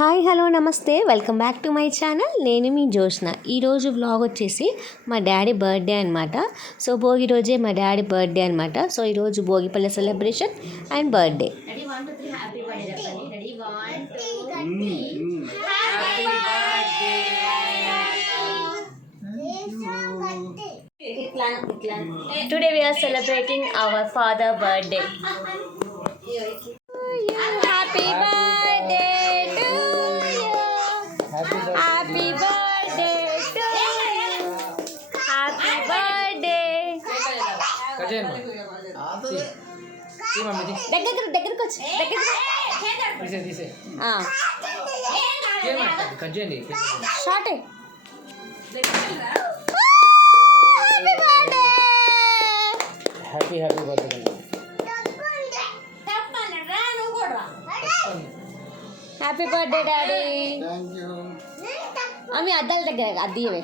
Hi hello నమస్తే welcome back to my channel. నేను మీ జోష్న. ఈరోజు వ్లాగ్ వచ్చేసి మా డాడీ బర్త్డే అనమాట. సో భోగి రోజే మా డాడీ బర్త్డే అనమాట. సో ఈరోజు భోగిపల్లి celebration and birthday. Today we are celebrating our father birthday. Happy birthday to you. Happy birthday to you. Happy birthday. దగ్గరకు వచ్చి short. Happy birthday. Happy birthday daddy. అవి అద్దాల దగ్గర అద్దివే.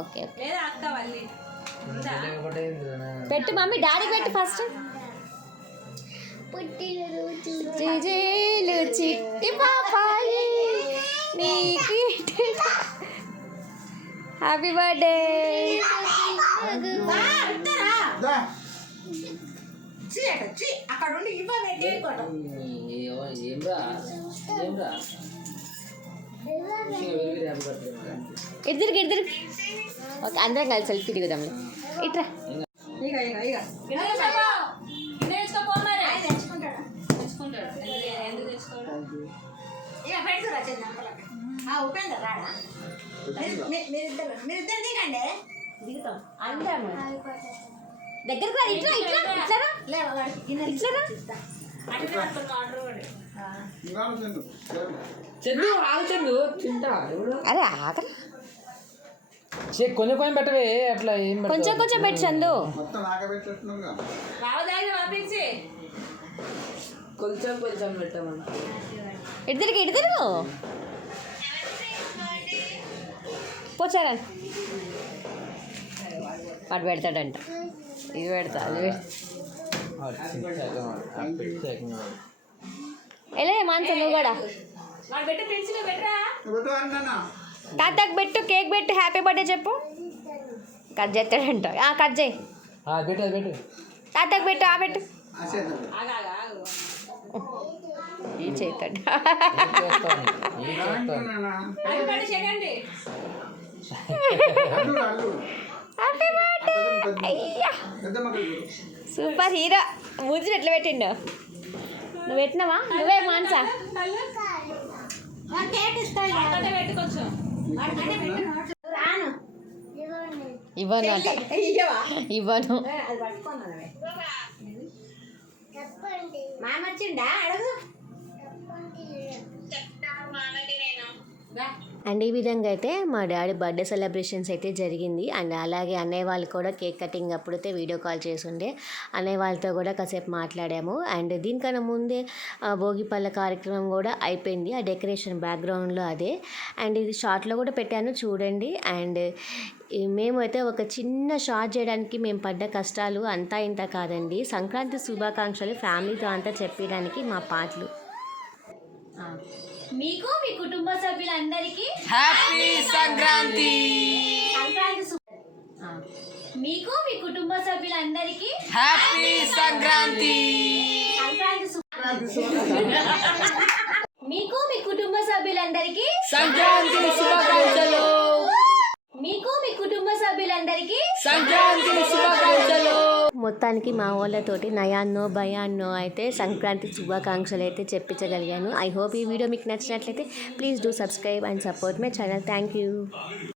ఓకే పెట్టు మమ్మీ, డాడీ పెట్టు ఫస్ట్. పుట్టినరోజు చిట్టి పాపాయి నీకి హ్యాపీ బర్త్డే. అక్కడ ఉండి ఇద్దరికి ఓకే, అందరం కలిసి సెల్ఫీ దిగుదాం. ఇట్రా ఉపేందర్ రాడా? మీరిద్దరు దిగండి, దిగుతాం అందరం. దగ్గరకు రా. ఇట్లా అరే ఆకలి కొంచెం పెట్టవే. అట్లా ఏం కొంచెం పెట్టు చందు. కొంచెం పెట్టామన్న. ఇటు పోచారా వాడు పెడతాడంట. ఇది పెడతా అది ఎలా మాన్స నువ్వు కూడా తాతకు పెట్టు, కేక్ పెట్టు, హ్యాపీ బర్త్డే చెప్పు. కట్ చేస్తాడంట. కట్ చేయి. తాతకు పెట్టు. పెట్టు ఈ చేస్తాడు. Happy birthday. Super hero. మూజులు ఎట్లా పెట్టిండు? నువ్వు పెట్టినావా? నువ్వే మాన్సా ఇవ్వను అంట. ఇవ్వను. అండ్ ఈ విధంగా అయితే మా డాడీ బర్త్డే సెలబ్రేషన్స్ అయితే జరిగింది. అండ్ అలాగే అన్నయ్య వాళ్ళు కూడా కేక్ కటింగ్ అప్పుడైతే వీడియో కాల్ చేసిండే అన్నయ్య వాళ్ళతో కూడా కాసేపు మాట్లాడాము. అండ్ దీనికన్నా ముందే భోగిపళ్ళ కార్యక్రమం కూడా అయిపోయింది. ఆ డెకరేషన్ బ్యాక్గ్రౌండ్లో అదే. అండ్ ఇది షార్ట్లో కూడా పెట్టాను చూడండి. అండ్ మేమైతే ఒక చిన్న షార్ట్ చేయడానికి మేము పడ్డ కష్టాలు అంతా ఇంత కాదండి. సంక్రాంతి శుభాకాంక్షలు ఫ్యామిలీతో అంతా చెప్పడానికి మా పాటలు. మీకు మీ కుటుంబ సభ్యులందరికీ హ్యాపీ సంక్రాంతి. మీకు మీ కుటుంబ సభ్యులందరికీ హ్యాపీ సంక్రాంతి. మీకు మీ కుటుంబ సభ్యులందరికీ సంక్రాంతి శుభాకాంక్షలు. మీకు మీ కుటుంబ సభ్యులందరికీ సంక్రాంతి శుభాకాంక్షలు. మొత్తానికి మా వాళ్ళతోటి నయాన్నో భయాన్నో అయితే సంక్రాంతి శుభాకాంక్షలు అయితే చెప్పించగలిగాను. ఐ హోప్ ఈ వీడియో మీకు నచ్చినట్లయితే please do subscribe and support my channel. Thank you.